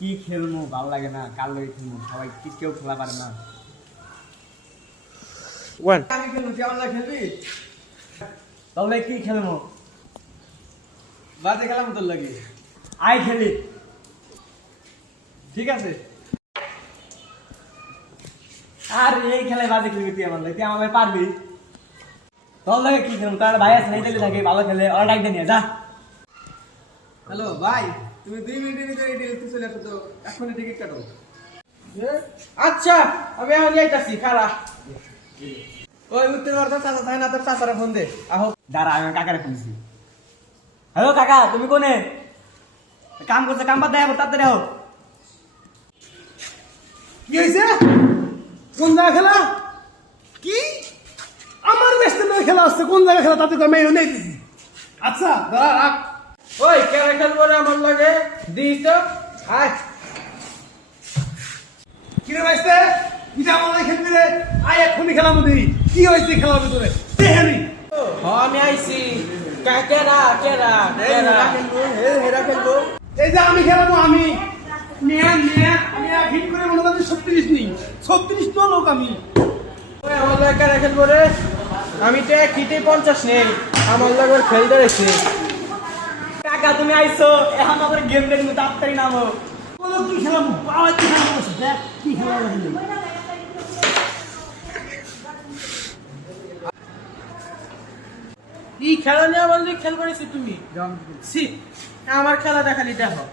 কি খেলবো ভালো লাগে না, কার লগে খেলবো, সবাই কি কেউ খেলা পারে না। আমি খেলবো, তুই আমার লগে খেলবি? তাহলে কি খেলবো? বাজে খেলাম তোর লাগে, আই খেলি। ঠিক আছে, আর এই খেলায় বাজে খেলবি তুই আমার লাগে, তুই আমার লাগে পারবি? তোর লাগে কি খেলবো, তার ভাই আছে নাই খেলে থাকে, ভালো খেলে ওর ডাক দিয়ে নিয়ে যা। হ্যালো ভাই, তুমি 2 মিনিটের ভিতরে এই ডিলতে চলে আসো তো, এখনই টিকিট কাটো। আচ্ছা আমি এখন যাইতাছি, খারা। ওই উত্তর ভারত চাচা থাকে না, তোর চাচারা ফোন দে। আহো দাঁড়া, আমি কাকারে ফোনছি। হ্যালো কাকা, তুমি কোনে? কাম করছে, কাম বাদ দেয় তাড়াতাড়ি হোক। কি হয়েছে? কোন জায়গা খেলা? কি আমার দেশে নয় খেলা হচ্ছে? কোন জায়গা খেলা তাতে তো আমি নেই দিছি। আচ্ছা দাঁড়া রাখ। ওই কেন খেলবো না আমার লাগে? দিস তো আয়। কি রে ভাইস্তে, পিঠা আমার লাগে খেলবি রে? আয় এক্ষুনি খেলাম দিই। কি হয়েছে খেলার ভিতরে দেখেনি? আমি আইছি। কেরা কেরা কেরা হেরা খেলবো। এই যে আমি খেলাবো, আমি আমি হিট করে মনে করছি 36 নেই, 36 তো লোক আমি। ওই আমার লাগে কেরা খেলবো রে? আমি তো এক হিটে 50 নেই, আমার লাগে খেলতে রেখেছি। কাকা তুমি আইছো, এখন আবার গেম দেখবো, তাড়াতাড়ি নামো। বলো কি খেলাবো? পাওয়া কি খেলাবো? দেখ কি খেলাবো। এই খেলা নিয়ে আমার লিগ খেল করেছি তুমি? সি আমার খেলা দেখালি দেখো।